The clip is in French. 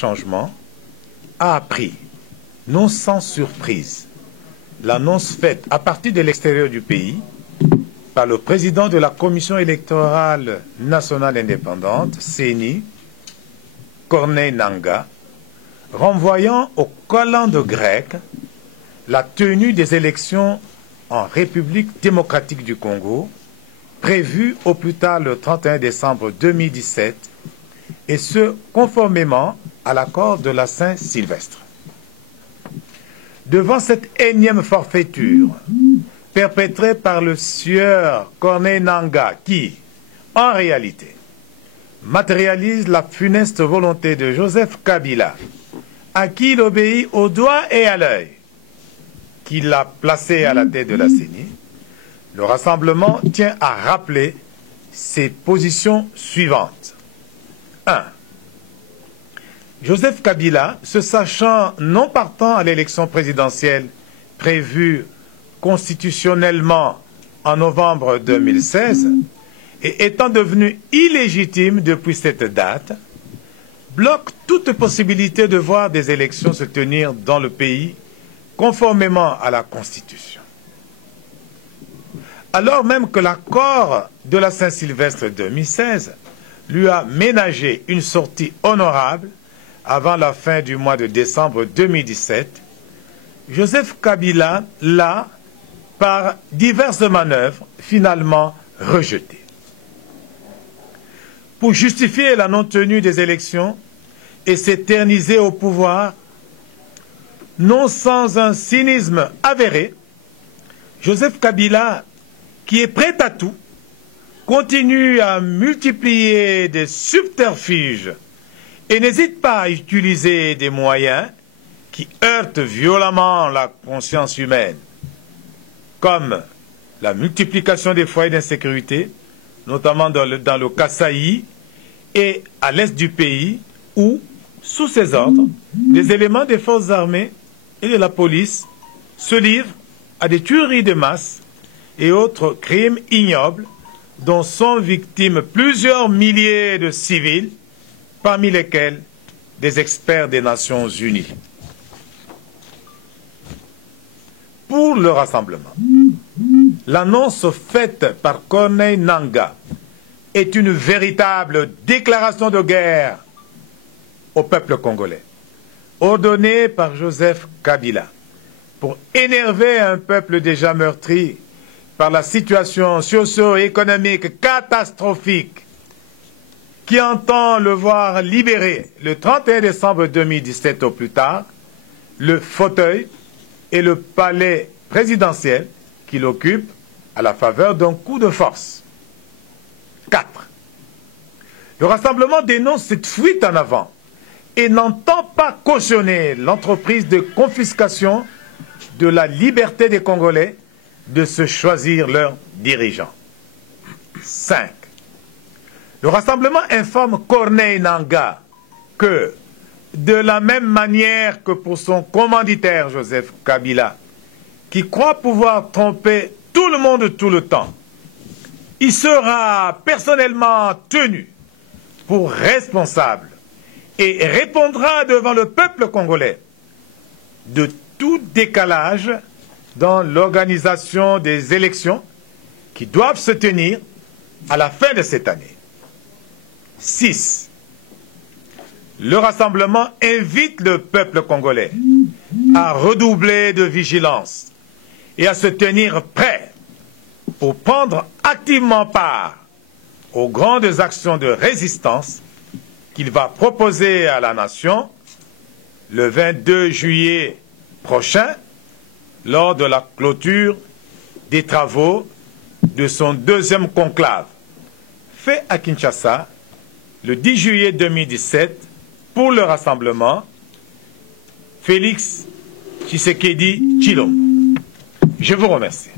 changement a appris, non sans surprise, l'annonce faite à partir de l'extérieur du pays par le président de la Commission électorale nationale indépendante, CENI, Corneille Nangaa, renvoyant au calendrier grec la tenue des élections en République démocratique du Congo, prévue au plus tard le 31 décembre 2017, et ce, conformément à l'accord de la Saint-Sylvestre. Devant cette énième forfaiture perpétrée par le sieur Corneille Nangaa qui, en réalité, matérialise la funeste volonté de Joseph Kabila, à qui il obéit au doigt et à l'œil, qui l'a placé à la tête de la CENI, le rassemblement tient à rappeler ses positions suivantes. 1. Joseph Kabila, se sachant non partant à l'élection présidentielle prévue constitutionnellement en novembre 2016 et étant devenu illégitime depuis cette date, bloque toute possibilité de voir des élections se tenir dans le pays conformément à la Constitution. Alors même que l'accord de la Saint-Sylvestre 2016 lui a ménagé une sortie honorable avant la fin du mois de décembre 2017, Joseph Kabila l'a, par diverses manœuvres, finalement rejeté. Pour justifier la non-tenue des élections et s'éterniser au pouvoir, non sans un cynisme avéré, Joseph Kabila, qui est prêt à tout, continue à multiplier des subterfuges et n'hésite pas à utiliser des moyens qui heurtent violemment la conscience humaine, comme la multiplication des foyers d'insécurité, notamment dans le Kasaï et à l'est du pays, où, sous ses ordres, des éléments des forces armées et de la police se livrent à des tueries de masse et autres crimes ignobles dont sont victimes plusieurs milliers de civils, parmi lesquels des experts des Nations Unies. Pour le rassemblement, l'annonce faite par Corneille Nangaa est une véritable déclaration de guerre au peuple congolais, ordonnée par Joseph Kabila, pour énerver un peuple déjà meurtri par la situation socio-économique catastrophique, qui entend le voir libérer le 31 décembre 2017 au plus tard, le fauteuil et le palais présidentiel qu'il occupe à la faveur d'un coup de force. 4. Le rassemblement dénonce cette fuite en avant et n'entend pas cautionner l'entreprise de confiscation de la liberté des Congolais de se choisir leurs dirigeants. 5. Le rassemblement informe Corneille Nangaa que, de la même manière que pour son commanditaire Joseph Kabila, qui croit pouvoir tromper tout le monde tout le temps, il sera personnellement tenu pour responsable et répondra devant le peuple congolais de tout décalage dans l'organisation des élections qui doivent se tenir à la fin de cette année. 6. Le rassemblement invite le peuple congolais à redoubler de vigilance et à se tenir prêt pour prendre activement part aux grandes actions de résistance qu'il va proposer à la nation le 22 juillet prochain lors de la clôture des travaux de son deuxième conclave, fait à Kinshasa le 10 juillet 2017 pour le rassemblement Félix Tshisekedi Tshilombo. Je vous remercie.